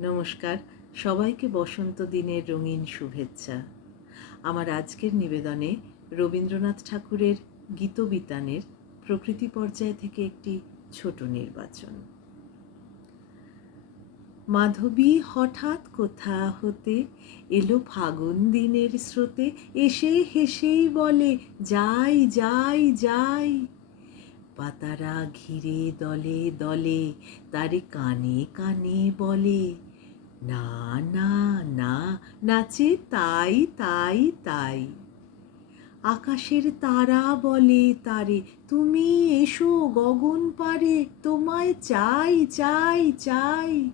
নমস্কার, সবাইকে বসন্ত দিনের রঙিন শুভেচ্ছা। আমার আজকের নিবেদনে রবীন্দ্রনাথ ঠাকুরের গীতবিতানের প্রকৃতি পর্যায় থেকে একটি ছোট নির্বাচন। মাধবী হঠাৎ কোথা হতে এলো ফাগুন দিনের স্রোতে, এসে হেসেই বলে যাই যাই যাই। পাতারা ঘিরে দলে দলে তারে কানে কানে বলে না না না, নাচে তাই তাই তাই। আকাশের তারা বলে তারে তুমি এসো গগন পারে, তোমায় চাই চাই চাই।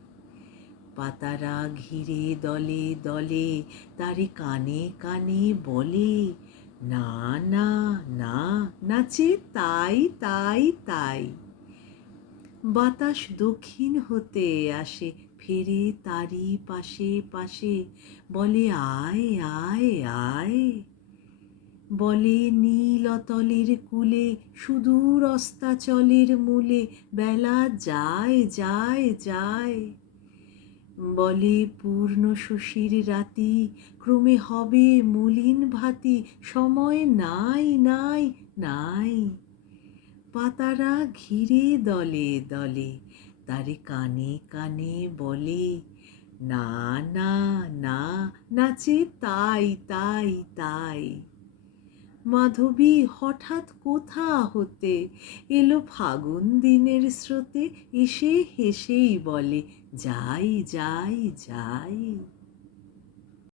পাতারা ঘিরে দলে দলে তারে কানে কানে বলে না না না, নাচে তাই তাই তাই। বাতাস দক্ষিণ হতে আসে ফেরে তারি পাশে পাশে, বলে আয় আয় আয়। বলে নীলতলের কূলে সুদূর অস্তাচলের মূলে বেলা যায় যায় যায়। বলে পূর্ণ শশীর রাতি ক্রমে হবে মলিন ভাতি, সময় নাই নাই নাই। পাতারা ঘিরে দলে দলে তারে কানে কানে বলে না না না, নাচে তাই তাই তাই। মাধবী হঠাৎ কোথা হতে এলো ফাগুন দিনের স্রোতে, এসে হেসেই বলে যাই যাই যাই।